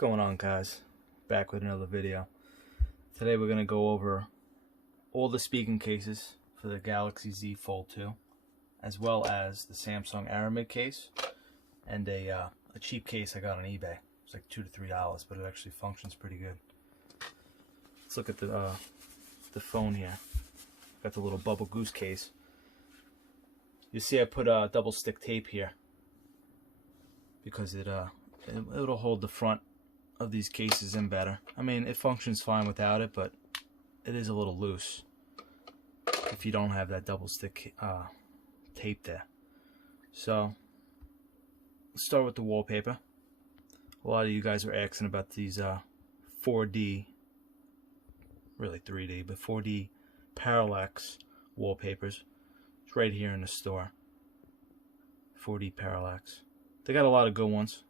Going on, guys? Back with another video. Today we're going to go over all the Spigen cases for the Galaxy Z Fold 2, as well as the Samsung Aramid case and a cheap case I got on eBay. It's like $2 to $3, but it actually functions pretty good. Let's look at the phone here. Got the little bubble goose case. You see I put double stick tape here because it'll hold the front of these cases in better. I mean, it functions fine without it, but it is a little loose if you don't have that double stick tape there. So let's start with the wallpaper. A lot of you guys are asking about these 4D, really 3D, but 4D Parallax wallpapers. It's right here in the store. 4D Parallax. They got a lot of good ones.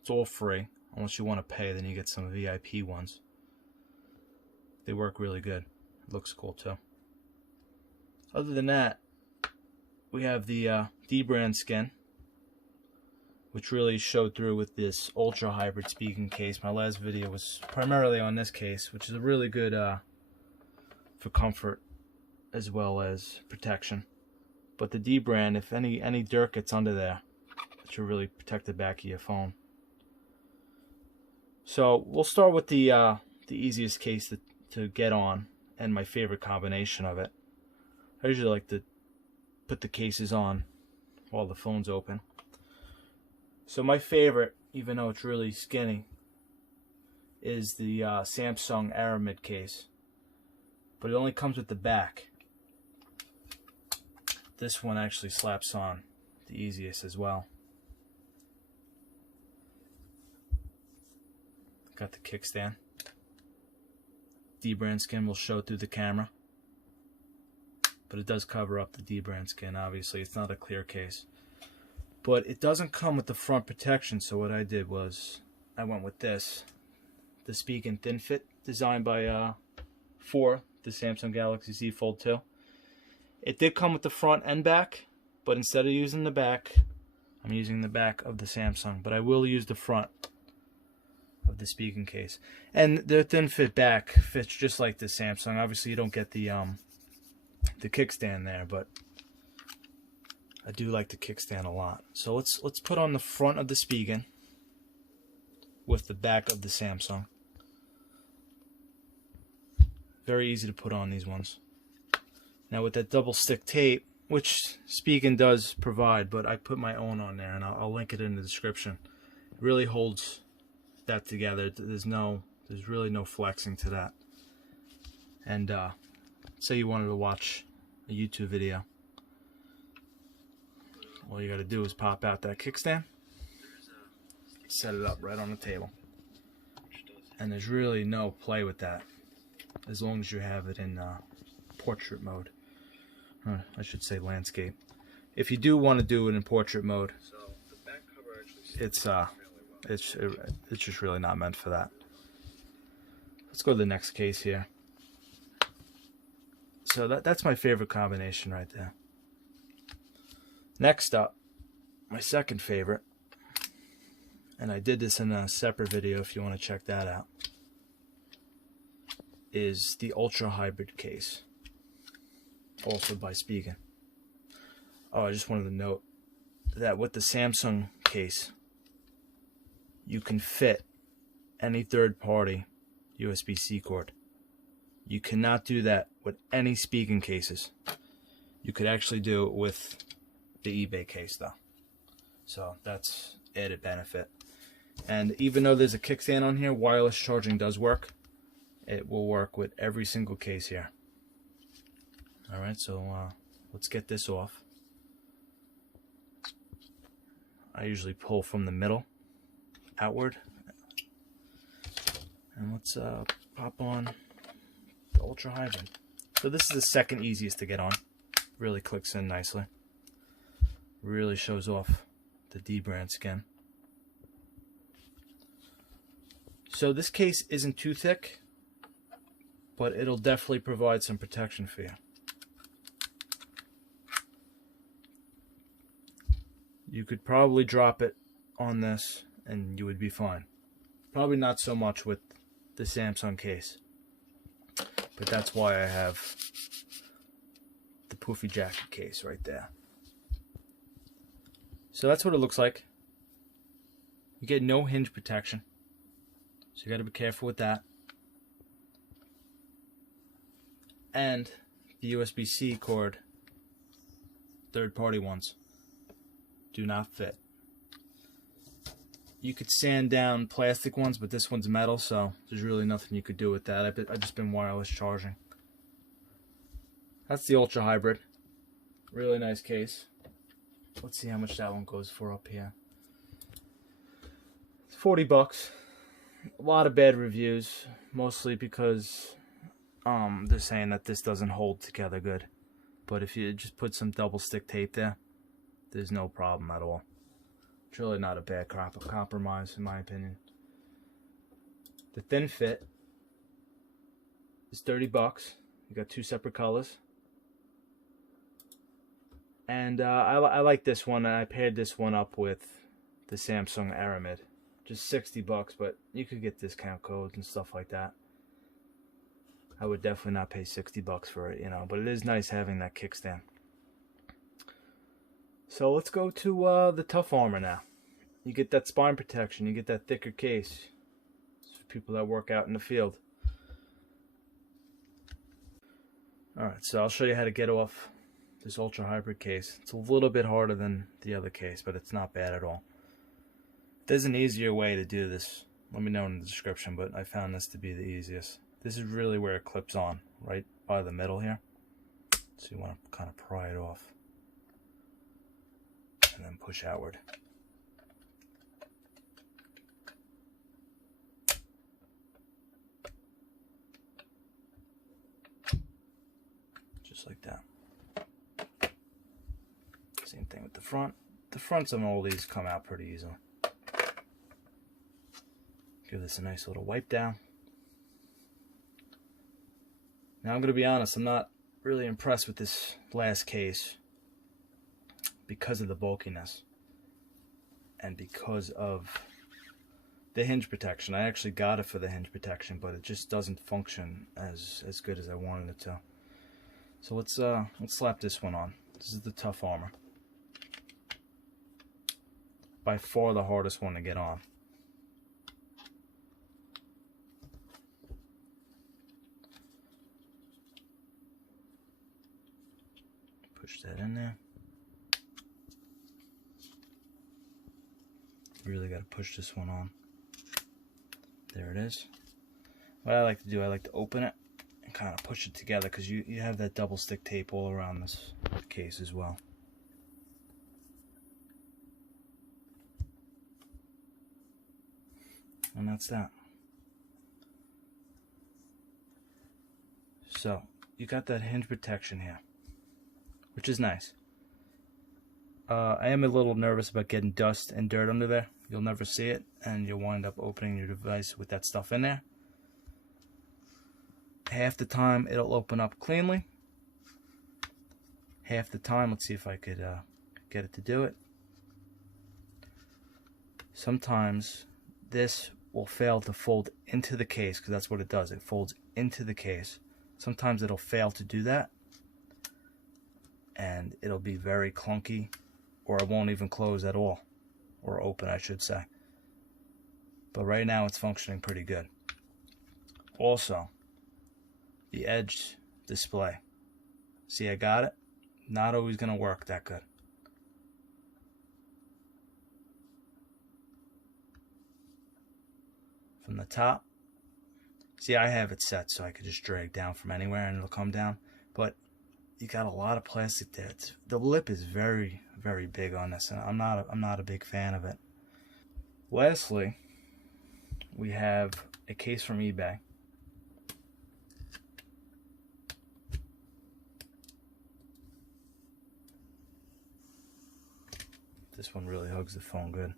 It's all free. Unless you want to pay, then you get some VIP ones. They work really good. It looks cool too. Other than that, we have the D brand skin, which really showed through with this ultra hybrid Spigen case. My last video was primarily on this case, which is a really good for comfort as well as protection. But the D brand, if any dirt gets under there, it should really protect the back of your phone. So we'll start with the easiest case to get on, and my favorite combination of it. I usually like to put the cases on while the phone's open. So my favorite, even though it's really skinny, is the Samsung Aramid case. But it only comes with the back. This one actually slaps on the easiest as well. Got the kickstand. D brand skin will show through the camera, but it does cover up the D brand skin. Obviously, it's not a clear case, but it doesn't come with the front protection. So what I did was I went with this, the Spigen Thin Fit, designed by for the Samsung Galaxy Z Fold 2. It did come with the front and back, but instead of using the back, I'm using the back of the Samsung, but I will use the front of the Spigen case. And the thin fit back fits just like the Samsung. Obviously you don't get the kickstand there, but I do like the kickstand a lot. So let's put on the front of the Spigen with the back of the Samsung. Very easy to put on these ones. Now with that double stick tape, which Spigen does provide, but I put my own on there, and I'll link it in the description. It really holds that together. There's really no flexing to that. And say you wanted to watch a YouTube video, all you got to do is pop out that kickstand, set it up right on the table, and there's really no play with that as long as you have it in portrait mode. I should say landscape. If you do want to do it in portrait mode, it's just really not meant for that. Let's go to the next case here. So that's my favorite combination right there. Next up, my second favorite, and I did this in a separate video if you want to check that out, is the ultra hybrid case, also by Spigen. Oh, I just wanted to note that with the Samsung case, you can fit any third-party USB-C cord. You cannot do that with any Spigen cases. You could actually do it with the eBay case though. So that's added benefit. And even though there's a kickstand on here, wireless charging does work. It will work with every single case here. Alright, so let's get this off. I usually pull from the middle outward, and let's pop on the ultra hybrid. So this is the second easiest to get on. Really clicks in nicely. Really shows off the D brand skin. So this case isn't too thick, but it'll definitely provide some protection for you. You could probably drop it on this and you would be fine. Probably not so much with the Samsung case, but that's why I have the poofy jacket case right there. So that's what it looks like. You get no hinge protection, so you got to be careful with that. And the USB-C cord, third-party ones, do not fit. You could sand down plastic ones, but this one's metal, so there's really nothing you could do with that. I've just been wireless charging. That's the Ultra Hybrid. Really nice case. Let's see how much that one goes for up here. It's $40. A lot of bad reviews, mostly because they're saying that this doesn't hold together good. But if you just put some double stick tape there, there's no problem at all. It's really not a bad compromise, in my opinion. The thin fit is $30. You got 2 separate colors. And I like this one. I paired this one up with the Samsung Aramid. Just $60, but you could get discount codes and stuff like that. I would definitely not pay $60 for it, you know, but it is nice having that kickstand. So let's go to the Tough Armor now. You get that spine protection, you get that thicker case. It's for people that work out in the field. Alright, so I'll show you how to get off this Ultra Hybrid case. It's a little bit harder than the other case, but it's not bad at all. There's an easier way to do this. Let me know in the description, but I found this to be the easiest. This is really where it clips on, right by the middle here. So you want to kind of pry it off. And then push outward. Just like that. Same thing with the front. The fronts on all these come out pretty easily. Give this a nice little wipe down. Now I'm going to be honest, I'm not really impressed with this last case because of the bulkiness and because of the hinge protection. I actually got it for the hinge protection, but it just doesn't function as good as I wanted it to. So let's slap this one on. This is the Tough Armor. By far the hardest one to get on. Push that in there. Really got to push this one on. There it is. What I like to do, I like to open it and kind of push it together because you have that double stick tape all around this case as well. And that's that. So, you got that hinge protection here, which is nice. I am a little nervous about getting dust and dirt under there. You'll never see it, and you'll wind up opening your device with that stuff in there. Half the time, it'll open up cleanly. Half the time, let's see if I could get it to do it. Sometimes, this will fail to fold into the case, because that's what it does. It folds into the case. Sometimes it'll fail to do that, and it'll be very clunky, or it won't even close at all, or open I should say. But right now it's functioning pretty good. Also, the edge display. See, I got it. Not always going to work that good. From the top, see, I have it set so I could just drag down from anywhere and it'll come down, but you got a lot of plastic there. The lip is very, very big on this, and I'm not a big fan of it. Lastly, we have a case from eBay. This one really hugs the phone good.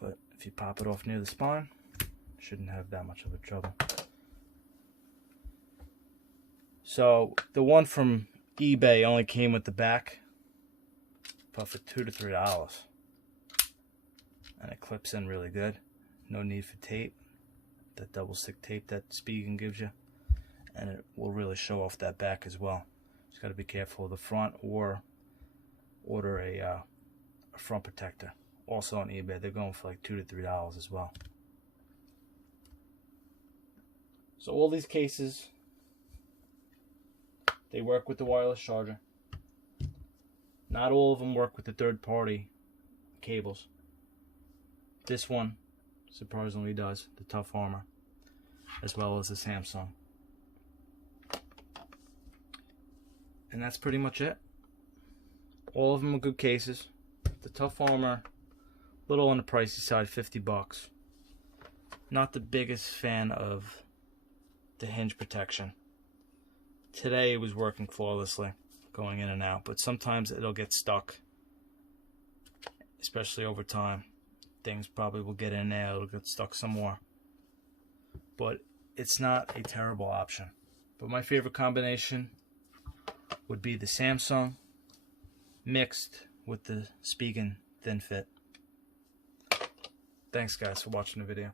But if you pop it off near the spine, shouldn't have that much of a trouble. So the one from eBay only came with the back, but for $2 to $3. And it clips in really good. No need for tape. That double stick tape that Spigen gives you. And it will really show off that back as well. Just got to be careful of the front, or order a front protector. Also on eBay, they're going for like $2 to $3 as well. So all these cases, they work with the wireless charger. Not all of them work with the third-party cables. This one surprisingly does, the Tough Armor, as well as the Samsung. And that's pretty much it. All of them are good cases. The Tough Armor, a little on the pricey side, $50. Not the biggest fan of the hinge protection. Today it was working flawlessly, going in and out, but sometimes it'll get stuck, especially over time. Things probably will get in there, it'll get stuck some more. But it's not a terrible option. But my favorite combination would be the Samsung mixed with the Spigen Thin Fit. Thanks guys for watching the video.